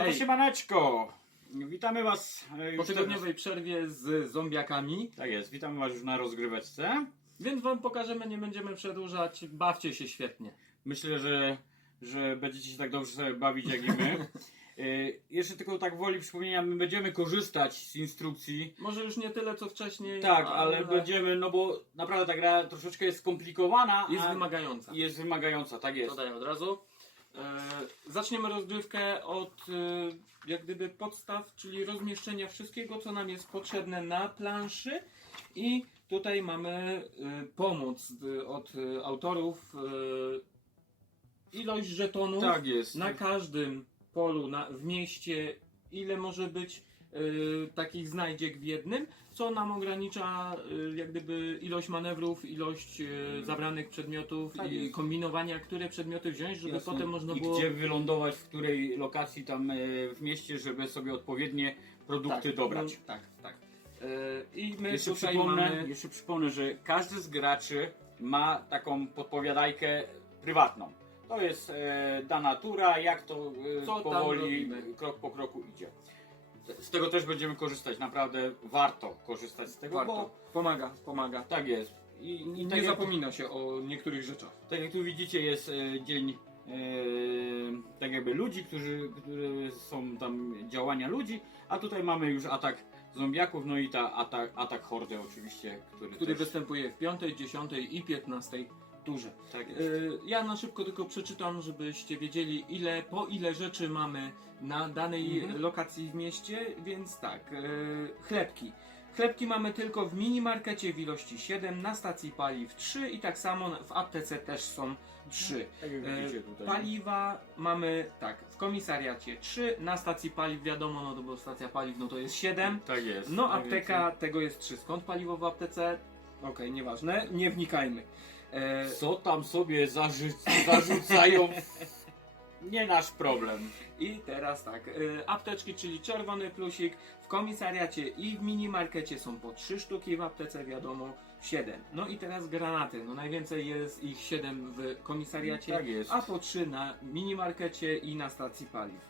No to Hej. siemaneczko! Witamy was e, Po już tygodniowej przerwie z zombiakami. Tak jest, witamy was już na rozgryweczce. więc wam pokażemy, nie będziemy przedłużać, bawcie się świetnie. Myślę, że, że będziecie się tak dobrze sobie bawić jak i my. E, Jeszcze tylko tak woli przypomnienia, my będziemy korzystać z instrukcji. Może już nie tyle co wcześniej, Tak, ale będziemy, no bo naprawdę ta gra troszeczkę jest skomplikowana. jest a wymagająca. jest wymagająca, tak jest. Dodaję od razu. E, zaczniemy rozgrywkę od e, jak gdyby podstaw, czyli rozmieszczenia wszystkiego, co nam jest potrzebne na planszy. I tutaj mamy e, pomoc od autorów ilość żetonów Tak jest. na każdym polu na, w mieście, ile może być takich znajdziek w jednym, co nam ogranicza y, jak gdyby ilość manewrów, ilość y, zabranych przedmiotów Tak i jest. kombinowania, które przedmioty wziąć, żeby Jasne. potem można I było... gdzie wylądować, w której lokacji tam e, w mieście, żeby sobie odpowiednie produkty dobrać. no, tak, tak. Y, I my Jeszcze przypomnę, mamy... jeszcze przypomnę, że każdy z graczy ma taką podpowiadajkę prywatną. To jest e, dana tura, jak to e, powoli, krok po kroku idzie. Z tego też będziemy korzystać, naprawdę warto korzystać z tego, Warto. bo Pomaga, pomaga. tak jest. I, i Nie tak, jak, zapomina się o niektórych rzeczach. tak jak tu widzicie jest e, dzień e, tak jakby ludzi, którzy, którzy są tam działania ludzi, a tutaj mamy już atak zombiaków, no i ta atak, atak hordy oczywiście, który, Który też, występuje w 5, 10 i 15 turze. tak jest. Y, Ja na szybko tylko przeczytam, żebyście wiedzieli ile, po ile rzeczy mamy na danej Mhm. lokacji w mieście, więc tak, y, chlebki. Chlebki mamy tylko w minimarkecie w ilości 7, na stacji paliw 3 i tak samo w aptece też są 3. Tak jak E, widzicie tutaj. Paliwa mamy tak, w komisariacie 3, na stacji paliw wiadomo, no to bo stacja paliw no to jest 7. Tak jest. No Mniej apteka tego jest 3. Skąd paliwo w aptece? Okej, nieważne, nie wnikajmy. E. Co tam sobie zarzy zarzucają? Nie nasz problem. I teraz tak, y, apteczki, czyli czerwony plusik, w komisariacie i w minimarkecie są po 3 sztuki, w aptece wiadomo 7. No i teraz granaty, no najwięcej jest ich 7 w komisariacie, Tak jest. a po 3 na minimarkecie i na stacji paliw.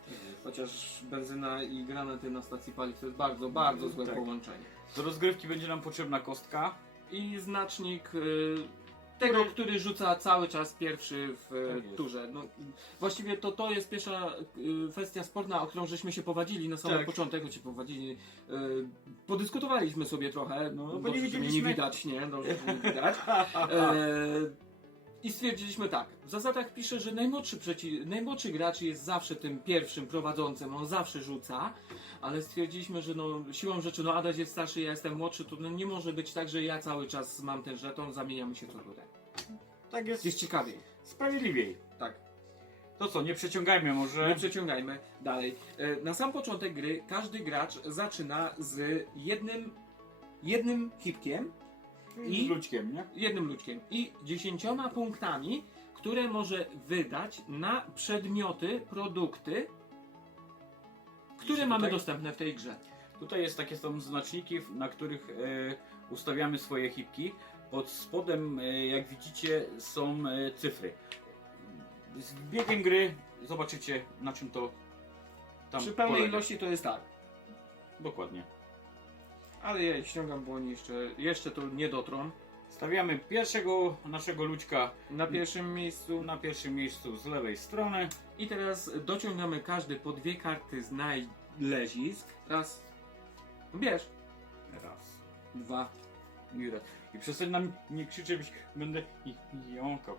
Chociaż benzyna i granaty na stacji paliw to jest bardzo, bardzo złe Tak. połączenie. Do rozgrywki będzie nam potrzebna kostka. I znacznik y, tego, który rzuca cały czas pierwszy w y, Tak jest. turze. No, właściwie to to jest pierwsza y, kwestia sporna, o którą żeśmy się powadzili na samym Tak. początku, czy powadzili. Y, podyskutowaliśmy sobie trochę, No, no, bo nie nie, nie widać, nie? Dobrze, że nie widać. E, I stwierdziliśmy tak, w zasadach pisze, że najmłodszy, przeci- najmłodszy gracz jest zawsze tym pierwszym prowadzącym, on zawsze rzuca, ale stwierdziliśmy, że no, siłą rzeczy, no Adaś jest starszy, ja jestem młodszy, to no, nie może być tak, że ja cały czas mam ten żeton, zamieniamy się co tutaj. Tak jest. Jest ciekawiej. Sprawiedliwiej. Tak, To co, nie przeciągajmy może. nie przeciągajmy dalej. E, Na sam początek gry każdy gracz zaczyna z jednym, jednym hipkiem, I ludzkiem, nie? jednym ludzkiem i dziesięcioma punktami, które może wydać na przedmioty, produkty, które mamy tutaj? dostępne w tej grze. Tutaj jest takie są znaczniki, na których e, ustawiamy swoje hipki. Pod spodem, e, jak widzicie, są e, cyfry. Z biegiem gry zobaczycie, na czym to tam Przy pełnej polega. ilości to jest tak. Dokładnie. Ale ja ich ściągam, bo oni jeszcze, jeszcze to nie dotrą. Stawiamy pierwszego naszego ludźka Na pierwszym miejscu. na pierwszym miejscu z lewej strony. I teraz dociągamy każdy po dwie karty znalezisk. Raz. Bierz. Raz. Dwa. I raz. I przestań nam nie krzyczeć, będę ich jąkał.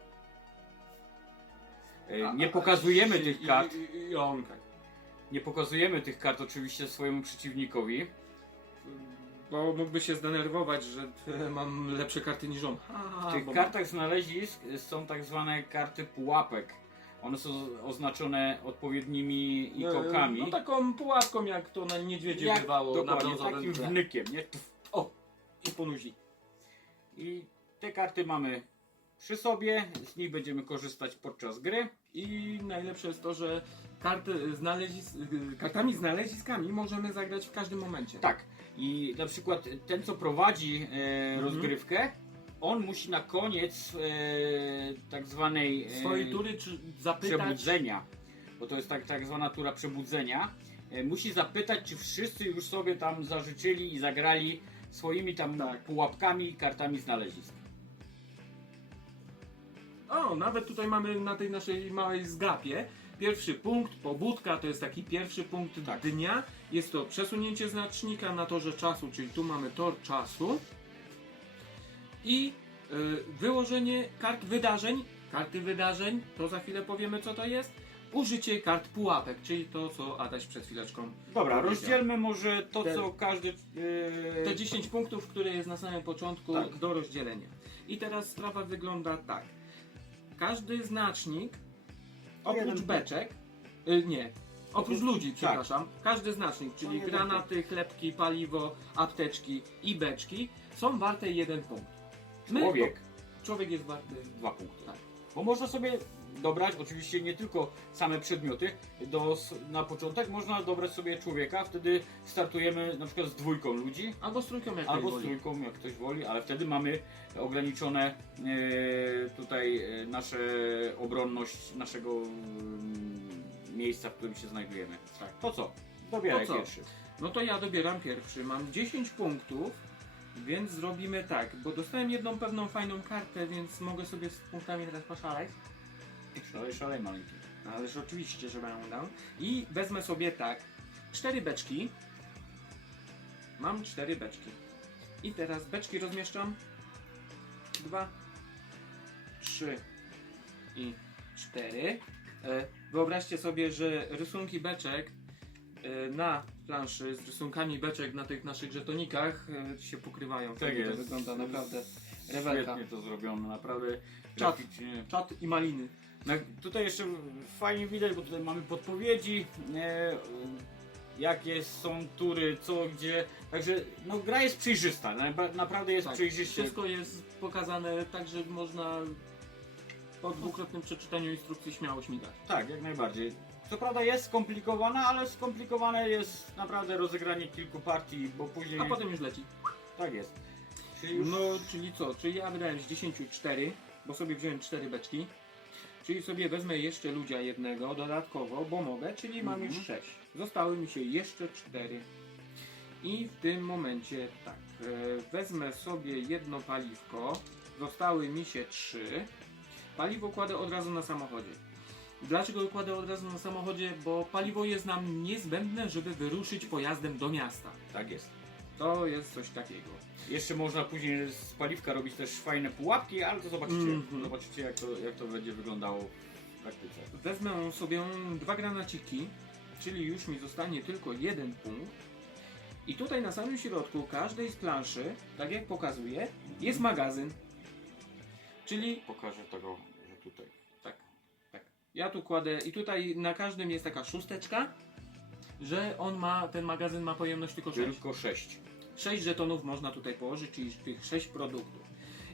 E, A- Nie a- pokazujemy i- tych i- kart. i- i- Jąkaj. Nie pokazujemy tych kart oczywiście swojemu przeciwnikowi. Bo mógłby się zdenerwować, że e, mam lepsze karty niż on. W tych kartach znalezisk są tak zwane karty pułapek. One są oznaczone odpowiednimi ikonkami. No taką pułapką, jak to na niedźwiedzie Jak- bywało na dokładnie, brązowym takim tle. wnykiem, nie? O! I ponuzi. I te karty mamy przy sobie, z nich będziemy korzystać podczas gry. I najlepsze jest to, że karty znalezis... kartami znaleziskami możemy zagrać w każdym momencie. Tak. I na przykład ten, co prowadzi e, rozgrywkę, on musi na koniec e, tak zwanej e, Swojej tury czy zapytać... przebudzenia bo to jest tak, tak zwana tura przebudzenia, e, musi zapytać, czy wszyscy już sobie tam zażyczyli i zagrali swoimi tam Tak. pułapkami, kartami znalezisk. O, nawet tutaj mamy na tej naszej małej zgapie. Pierwszy punkt, pobudka, to jest taki pierwszy punkt Tak. dnia. Jest to przesunięcie znacznika na torze czasu, czyli tu mamy tor czasu. I y, wyłożenie kart wydarzeń. Karty wydarzeń, to za chwilę powiemy co to jest. Użycie kart pułapek, czyli to co Adaś przed chwileczką Dobra, powiedział. rozdzielmy może to, Te- co każdy... e, Te 10 punktów, które jest na samym początku Tak. do rozdzielenia. I teraz sprawa wygląda tak. Każdy znacznik, oprócz jeden beczek, y, nie, oprócz ludzi, tak. przepraszam, każdy znacznik, czyli jeden granaty, chlebki, paliwo, apteczki i beczki, są warte jeden punkt. My- Człowiek, Człowiek jest warty. dwa punkty. Tak. Bo można sobie dobrać, oczywiście nie tylko same przedmioty, do, na początek można dobrać sobie człowieka, wtedy startujemy na przykład z dwójką ludzi, Albo z trójką jak albo z woli. trójką, jak ktoś woli, ale wtedy mamy ograniczone e, tutaj e, nasze obronność naszego mm, miejsca, w którym się znajdujemy. Tak. To co? Dobieraj To co? pierwszy. No to ja dobieram pierwszy. Mam 10 punktów, więc zrobimy tak, bo dostałem jedną pewną fajną kartę, więc mogę sobie z punktami teraz poszaleć. Szalej, szalej maleńki. Ależ oczywiście, że będę. I wezmę sobie tak, cztery beczki. Mam cztery beczki. I teraz beczki rozmieszczam. Dwa, trzy i cztery. E, Wyobraźcie sobie, że rysunki beczek e, na planszy z rysunkami beczek na tych naszych żetonikach e, się pokrywają. Tak jest. To wygląda naprawdę rewelka. Świetnie to zrobiono, naprawdę Czat. graficznie. Czat i maliny. No, tutaj jeszcze fajnie widać, bo tutaj mamy podpowiedzi, e, jakie są tury, co, gdzie. Także no, gra jest przejrzysta, na- naprawdę jest Tak, przejrzyście. Wszystko jest pokazane tak, że można po dwukrotnym przeczytaniu instrukcji śmiało śmigać. Tak, jak najbardziej. Co prawda jest skomplikowana, ale skomplikowane jest naprawdę rozegranie kilku partii, bo później. A potem już leci. Tak jest. Czyli już... No, czyli co? Czyli ja wydałem z 10 4, bo sobie wziąłem 4 beczki. Czyli sobie wezmę jeszcze ludzia jednego dodatkowo, bo mogę, czyli mam Mhm. już 6. Zostały mi się jeszcze 4. I w tym momencie tak, e, wezmę sobie jedno paliwko. Zostały mi się 3. Paliwo kładę od razu na samochodzie. Dlaczego kładę od razu na samochodzie? Bo paliwo jest nam niezbędne, żeby wyruszyć pojazdem do miasta. Tak jest. To jest coś takiego. Jeszcze można później z paliwka robić też fajne pułapki, ale to zobaczycie. Mhm. Zobaczycie jak to, jak to będzie wyglądało w praktyce. Wezmę sobie dwa granaciki, czyli już mi zostanie tylko jeden punkt. I tutaj na samym środku każdej z planszy, tak jak pokazuję, jest magazyn. Czyli Pokażę tego, że tutaj. tak, tak. Ja tu kładę i tutaj na każdym jest taka szósteczka, że on ma, ten magazyn ma pojemność tylko 6. Tylko 6. 6 żetonów można tutaj położyć, czyli tych 6 produktów.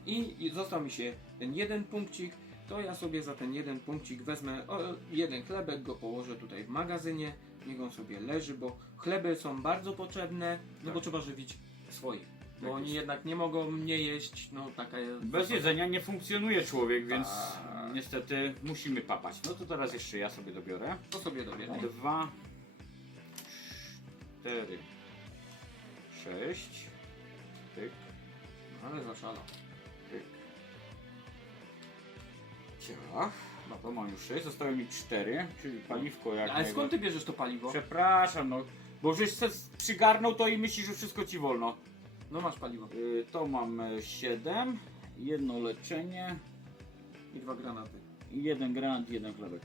I został mi się ten jeden punkcik, to ja sobie za ten jeden punkcik wezmę o, jeden chlebek, go położę tutaj w magazynie, niech on sobie leży, bo chleby są bardzo potrzebne, no Tak. bo trzeba żywić swoich. Bo Tak oni jest. jednak nie mogą mnie jeść, no taka jest. Bez jedzenia nie funkcjonuje człowiek, więc Tak. niestety musimy papać. No to teraz jeszcze ja sobie dobiorę. To sobie dobieraj. Dwa, cztery, sześć. Tyk, Ale zaszalał. tyk. Ciach. No to mam już sześć, zostały mi cztery, czyli paliwko jak Ale skąd ty bierzesz to paliwo? Przepraszam, no. Bo żeś se przygarnął to i myślisz, że wszystko ci wolno. No masz paliwo. Y, to mam e, siedem, jedno leczenie, I dwa granaty. i jeden granat, i jeden chlebek.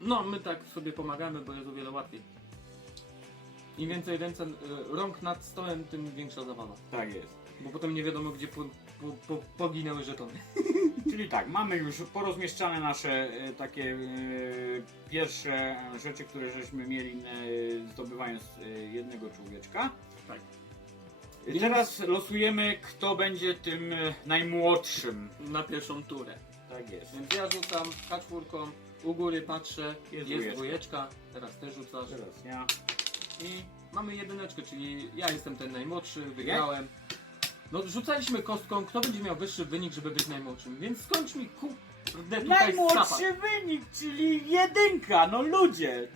No, my tak sobie pomagamy, bo jest o wiele łatwiej. Im więcej ręce, y, rąk nad stołem, tym większa zabawa. Tak jest. Bo potem nie wiadomo, gdzie po, po, po, poginęły żetony. Czyli tak, mamy już porozmieszczane nasze e, takie e, pierwsze rzeczy, które żeśmy mieli e, zdobywając e, jednego człowieczka. Tak. E, Teraz losujemy, kto będzie tym e, najmłodszym. Na pierwszą turę. Tak jest. Więc ja rzucam kaczwórką, u góry patrzę, Jest jest, dwójeczka. dwójeczka, teraz ty rzucasz. Teraz ja. I mamy jedyneczkę, czyli ja jestem ten najmłodszy, wygrałem. No rzucaliśmy kostką, kto będzie miał wyższy wynik, żeby być najmłodszym. Więc skończ mi kurde tutaj. Najmłodszy wynik, czyli jedynka, no ludzie!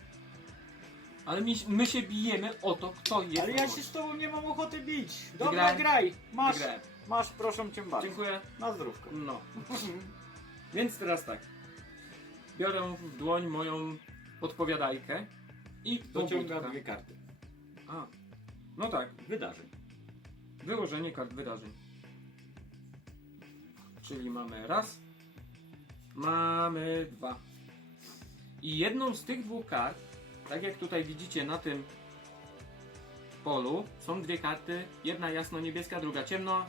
Ale mi, my się bijemy o to, kto jest Ale ja najmłodszy. się z tobą nie mam ochoty bić. Dobra, Wygrałem. graj. Masz, Wygrałem. masz, proszę cię bardzo. Dziękuję. Na zdrówko. No. Więc teraz tak. Biorę w dłoń moją podpowiadajkę i Dociąga pobudka. dwie karty. A. No tak, Wydarzeń. wyłożenie kart wydarzeń. Czyli mamy raz, mamy dwa. I jedną z tych dwóch kart, tak jak tutaj widzicie na tym polu, są dwie karty. Jedna jasno-niebieska, druga ciemno.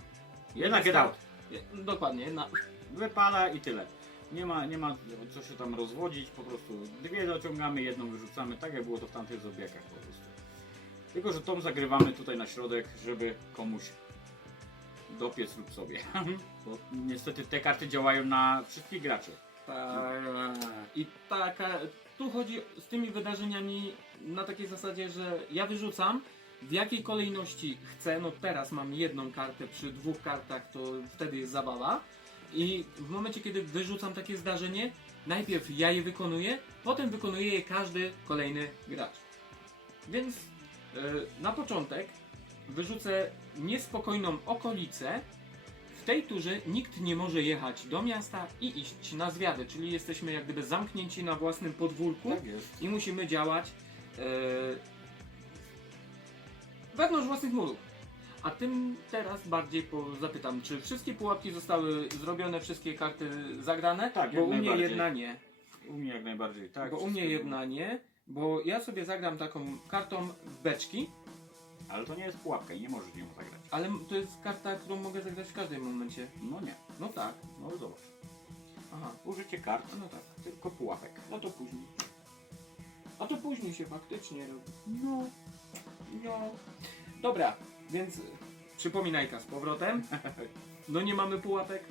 Jedna get out. Je- Dokładnie, jedna. Wypada i tyle. Nie ma, nie ma co się tam rozwodzić, po prostu dwie dociągamy, jedną wyrzucamy, tak jak było to w tamtych zodiakach po prostu. Tylko, że tą zagrywamy tutaj na środek, żeby komuś dopiec lub sobie. Bo niestety te karty działają na wszystkich graczy. Tak. I taka, tu chodzi z tymi wydarzeniami na takiej zasadzie, że ja wyrzucam w jakiej kolejności chcę. No teraz mam jedną kartę, przy dwóch kartach to wtedy jest zabawa. I w momencie, kiedy wyrzucam takie zdarzenie, najpierw ja je wykonuję, potem wykonuje je każdy kolejny gracz. Więc e, na początek wyrzucę niespokojną okolicę, w tej turze nikt nie może jechać do miasta i iść na zwiady, czyli jesteśmy jak gdyby zamknięci na własnym podwórku jest. i musimy działać e, wewnątrz własnych murów. A tym teraz bardziej po, zapytam, czy wszystkie pułapki zostały zrobione, wszystkie karty zagrane? Tak, bo jak u mnie najbardziej. jedna nie. U mnie jak najbardziej, tak. bo u wszystko mnie było. jedna nie, bo ja sobie zagram taką kartą beczki, Ale to nie jest pułapka i nie możesz nią zagrać. ale to jest karta, którą mogę zagrać w każdym momencie. No nie. No tak. No zobacz. Aha, Użycie kart, no tak. tylko pułapek. No to później. A to później się faktycznie robi. No. No. Dobra, więc przypominajka z powrotem. No nie mamy pułapek.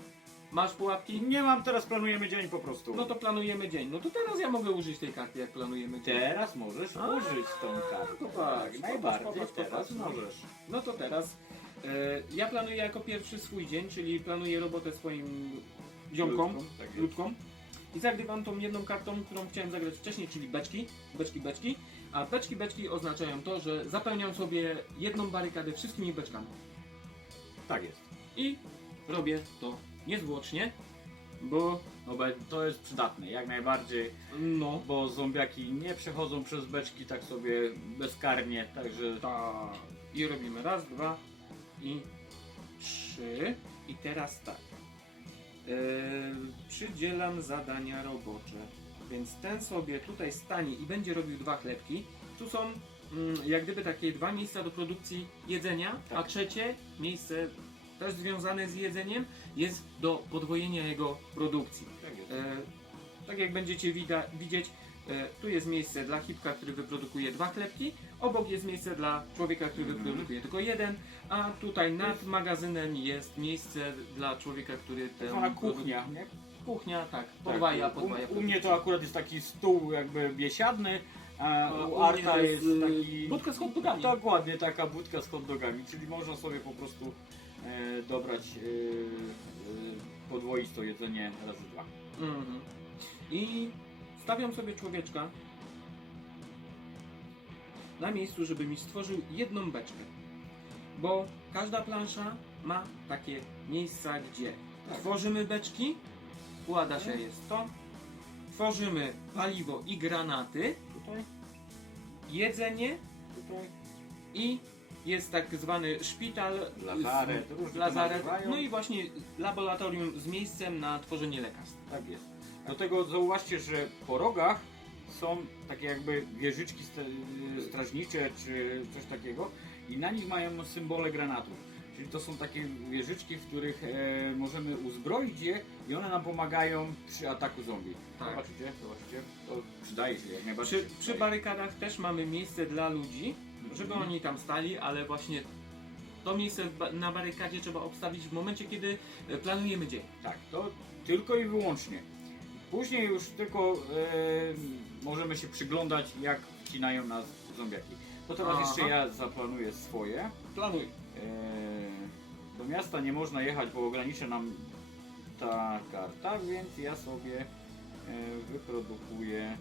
Masz pułapki? Nie mam, teraz planujemy dzień po prostu. No to planujemy dzień. No to teraz ja mogę użyć tej karty, jak planujemy dzień. Teraz możesz A, użyć tą kartę. popatrz, Tak, najbardziej popatrz, popatrz, teraz popatrz. możesz. No to teraz e, ja planuję jako pierwszy swój dzień, czyli planuję robotę swoim ziomkom, Ludkom, tak jest. ludkom. I zagrywam tą jedną kartą, którą chciałem zagrać wcześniej, czyli beczki, beczki, beczki. A beczki, beczki oznaczają to, że zapełniam sobie jedną barykadę wszystkimi beczkami. Tak jest. I robię to niezwłocznie, bo No bo to jest przydatne, jak najbardziej, no, bo zombiaki nie przechodzą przez beczki tak sobie bezkarnie, także ta... I robimy raz, dwa i trzy. I teraz tak. Yy, przydzielam zadania robocze. Więc ten sobie tutaj stanie i będzie robił dwa chlebki. Tu są mm, jak gdyby takie dwa miejsca do produkcji jedzenia, a Tak. trzecie miejsce też związane z jedzeniem jest do podwojenia jego produkcji. tak jest. E, tak jak będziecie wida- widzieć, e, tu jest miejsce dla hipka, który wyprodukuje dwa chlebki, obok jest miejsce dla człowieka, który Mhm. wyprodukuje tylko jeden, a tutaj nad magazynem jest miejsce dla człowieka, który tę zwana kuchnia, nie? Kuchnia, tak, podwaja, Tak, podwaja. u, u mnie to akurat jest taki stół jakby biesiadny, a u u Arta jest jest, taki... y, budka z hot dogami. Dokładnie, taka budka z hot dogami, czyli można sobie po prostu e, dobrać, e, e, podwoić to jedzenie razy dwa. Mhm. I stawiam sobie człowieczka na miejscu, żeby mi stworzył jedną beczkę. Bo każda plansza ma takie miejsca, gdzie Tak. tworzymy beczki, kłada się jest to, tworzymy paliwo i granaty, Tutaj, jedzenie. Tutaj, i jest tak zwany szpital, Lazaret, z- lazaret. no i właśnie laboratorium z miejscem na tworzenie lekarstw. tak jest. Do tego zauważcie, że po rogach są takie jakby wieżyczki strażnicze czy coś takiego i na nich mają symbole granatów. Czyli to są takie wieżyczki, w których e, możemy uzbroić je i one nam pomagają przy ataku zombie. Tak. Zobaczycie, zobaczycie, to przydaje się jak najbardziej. Przy, się przy przydaje. barykadach też mamy miejsce dla ludzi, żeby Mhm. oni tam stali, ale właśnie to miejsce ba- na barykadzie trzeba obstawić w momencie, kiedy e, planujemy dzień. Tak, to tylko i wyłącznie. Później już tylko e, możemy się przyglądać, jak wcinają nas zombiaki. To teraz Aha. jeszcze ja zaplanuję swoje. Planuj. E, do miasta nie można jechać, bo ograniczy nam ta karta, więc ja sobie e, wyprodukuję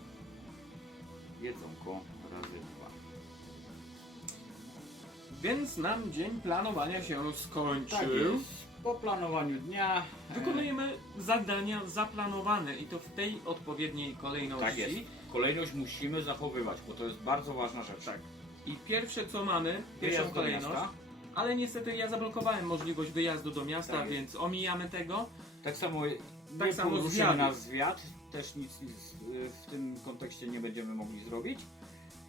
jedzonko razy dwa. Więc nam dzień planowania się skończył. Tak jest. Po planowaniu dnia e, Wykonujemy zadania zaplanowane i to w tej odpowiedniej kolejności. Tak jest. Kolejność musimy zachowywać, bo to jest bardzo ważna rzecz. Tak. I pierwsze co mamy, pierwszą Wyjazd do kolejność, miasta. Ale niestety ja zablokowałem możliwość wyjazdu do miasta, Tak więc omijamy tego. Tak samo, Tak nie samo poruszymy zwiady. na zwiat, też nic, nic y, w tym kontekście nie będziemy mogli zrobić.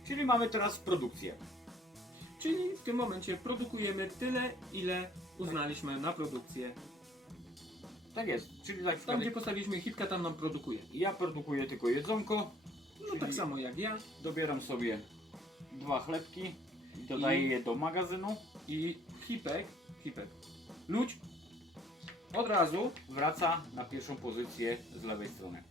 Czyli mamy teraz produkcję. Czyli w tym momencie produkujemy tyle, ile uznaliśmy na produkcję. Tak jest, czyli tak Tam gdzie postawiliśmy hitka, tam nam produkuje. ja produkuję tylko jedzonko, No Czyli- tak samo jak ja. dobieram sobie dwa chlebki, dodaję I- je do magazynu, I hipek, hipek, ludź od razu. wraca na pierwszą pozycję z lewej strony.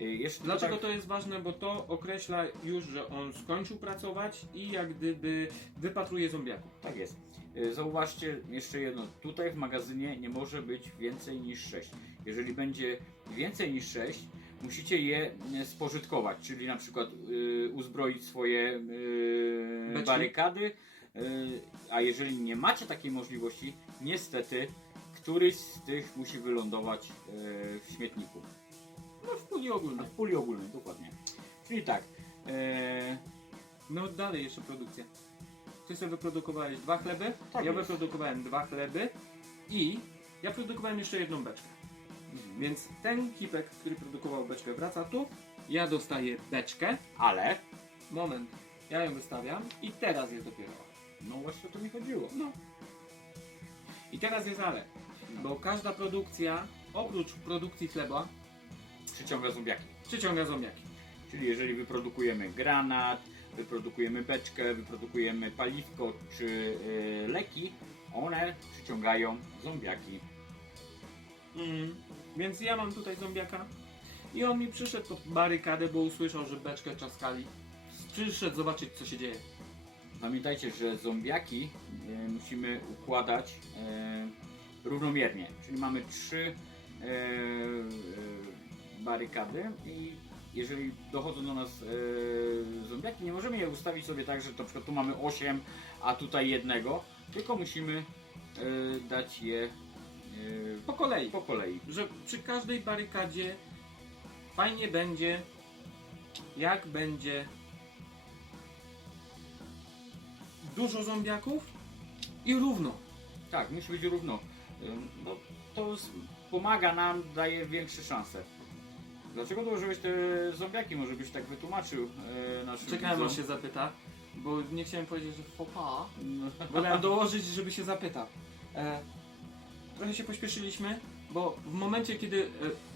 Y, Jeszcze Dlaczego tutaj- to jest ważne? Bo to określa już, że on skończył pracować i jak gdyby wypatruje zombiaków. Tak jest. Y, Zauważcie jeszcze jedno. Tutaj w magazynie nie może być więcej niż 6. Jeżeli będzie więcej niż 6, musicie je y, spożytkować, czyli na przykład uzbroić swoje barykady. Y, a jeżeli nie macie takiej możliwości, niestety któryś z tych musi wylądować y, w śmietniku. No w puli ogólnej. w puli ogólnej, dokładnie. Czyli tak. y, No dalej jeszcze produkcja. Ty sobie wyprodukowałeś dwa chleby, Tak ja jest. wyprodukowałem dwa chleby i ja produkowałem jeszcze jedną beczkę. Więc ten hipek, który produkował beczkę wraca tu, ja dostaję beczkę, Ale, moment, ja ją wystawiam i teraz jest dopiero. No właśnie o to mi chodziło. No. I teraz jest ale, bo każda produkcja, oprócz produkcji chleba, Przyciąga zombiaki. przyciąga zombiaki. Czyli jeżeli wyprodukujemy granat, wyprodukujemy beczkę, wyprodukujemy paliwko czy y, leki, one przyciągają zombiaki. Mm. Więc ja mam tutaj zombiaka i on mi przyszedł pod barykadę, bo usłyszał, że beczkę czaskali. Przyszedł zobaczyć, co się dzieje. Pamiętajcie, że zombiaki y, musimy układać y, równomiernie. Czyli mamy trzy y, barykady i jeżeli dochodzą do nas zombiaki, nie możemy je ustawić sobie tak, że na przykład tu mamy 8, a tutaj jednego, tylko musimy dać je Po kolei. po kolei. Że przy każdej barykadzie fajnie będzie, jak będzie dużo zombiaków i równo. Tak, musi być równo. Ym, No, to pomaga nam, daje większe szanse. Dlaczego dołożyłeś te zombiaki? Może byś tak wytłumaczył e, naszym Czekałem aż widzom? się zapyta, bo nie chciałem powiedzieć, że pas. No, dołożyć, żeby się zapytał. E, trochę się pośpieszyliśmy, bo w momencie, kiedy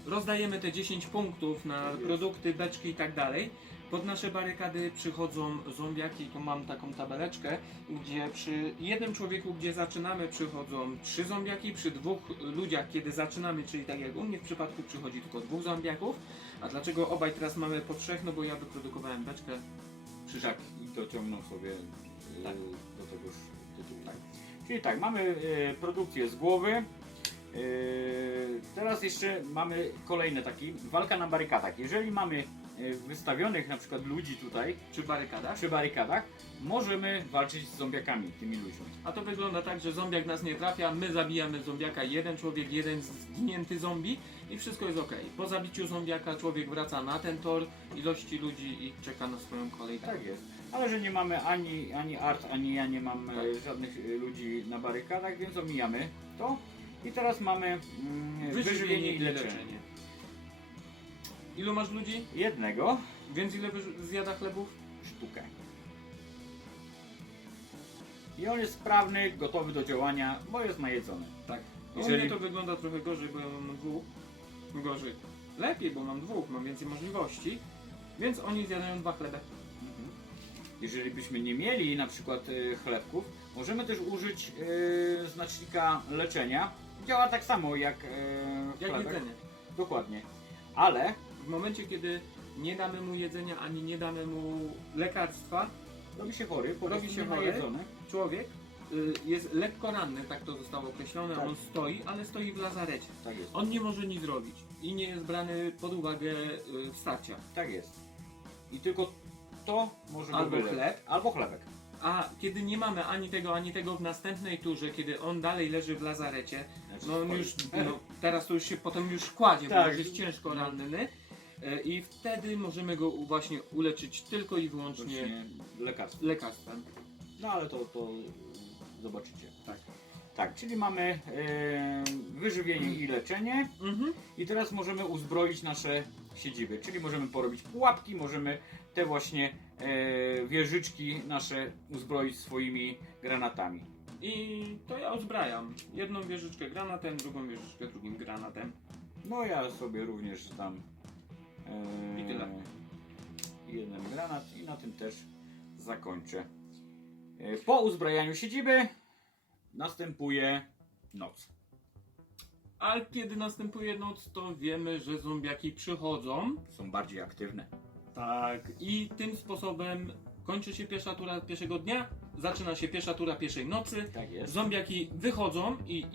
e, rozdajemy te 10 punktów na Tak jest. produkty, beczki i tak dalej, pod nasze barykady przychodzą zombiaki. Tu mam taką tabeleczkę, gdzie przy jednym człowieku, gdzie zaczynamy, przychodzą trzy zombiaki, przy dwóch ludziach, kiedy zaczynamy, czyli tak jak u mnie w przypadku, przychodzi tylko dwóch zombiaków. A dlaczego obaj teraz mamy po trzech? No bo ja wyprodukowałem beczkę. Krzyżak i dociągnął sobie e, Tak. do tegoż tytułu. Tak. Czyli tak, mamy e, produkcję z głowy. E, teraz jeszcze mamy kolejne taki, walka na barykadach. Jeżeli mamy wystawionych na przykład ludzi tutaj Przy barykadach. przy barykadach, możemy walczyć z zombiakami, tymi ludźmi. A to wygląda tak, że zombiak nas nie trafia, my zabijamy zombiaka, jeden człowiek, jeden zginięty zombie i wszystko jest ok. Po zabiciu zombiaka człowiek wraca na ten tor ilości ludzi i czeka na swoją kolej. Tak jest. Ale że nie mamy ani, ani art, ani ja nie mam e, Tak. żadnych e, ludzi na barykadach, więc omijamy to. I teraz mamy mm, Wyżywienie i leczenie. Ilu masz ludzi? Jednego Więc ile wyż- zjada chlebów? sztukę. I on jest sprawny, gotowy do działania, bo jest najedzony. Tak. Jeżeli- U mnie to wygląda trochę gorzej, bo ja mam dwóch. Gorzej. Lepiej, bo mam dwóch, mam więcej możliwości. Więc oni zjadają dwa chleby. Jeżeli byśmy nie mieli na przykład e, chlebków, możemy też użyć e, znacznika leczenia. Działa tak samo jak, e, Jak chlebek. jedzenie. Dokładnie. Ale W momencie, kiedy nie damy mu jedzenia, ani nie damy mu lekarstwa, robi się chory, po Robi prostu się nie chory. człowiek y, jest lekko ranny, tak to zostało określone, Tak. on stoi, ale stoi w lazarecie. Tak jest. On nie może nic zrobić i nie jest brany pod uwagę y, w starciach. Tak jest. I tylko to może go Albo wyleczyć. chleb. Albo chlebek. A kiedy nie mamy ani tego, ani tego w następnej turze, kiedy on dalej leży w lazarecie, Znaczy, no on już, no, teraz to już się potem już kładzie, bo Tak. już jest ciężko ranny e, i wtedy możemy go u- właśnie uleczyć tylko i wyłącznie Właśnie lekarstwo. lekarstwem. No ale to, to zobaczycie. Tak. Tak, czyli mamy e, wyżywienie i leczenie. Mhm. I teraz możemy uzbroić nasze siedziby, czyli możemy porobić pułapki, możemy te właśnie e, wieżyczki nasze uzbroić swoimi granatami. I to ja uzbrajam. Jedną wieżyczkę granatem, drugą wieżyczkę drugim granatem. No ja sobie również tam I tyle. jeden granat i na tym też zakończę. E, po uzbrajaniu siedziby następuje noc. A kiedy następuje noc, to wiemy, że zombiaki przychodzą. Są bardziej aktywne. Tak. I tym sposobem kończy się pierwsza tura pierwszego dnia, zaczyna się pierwsza tura pierwszej nocy. Tak jest. Zombiaki wychodzą i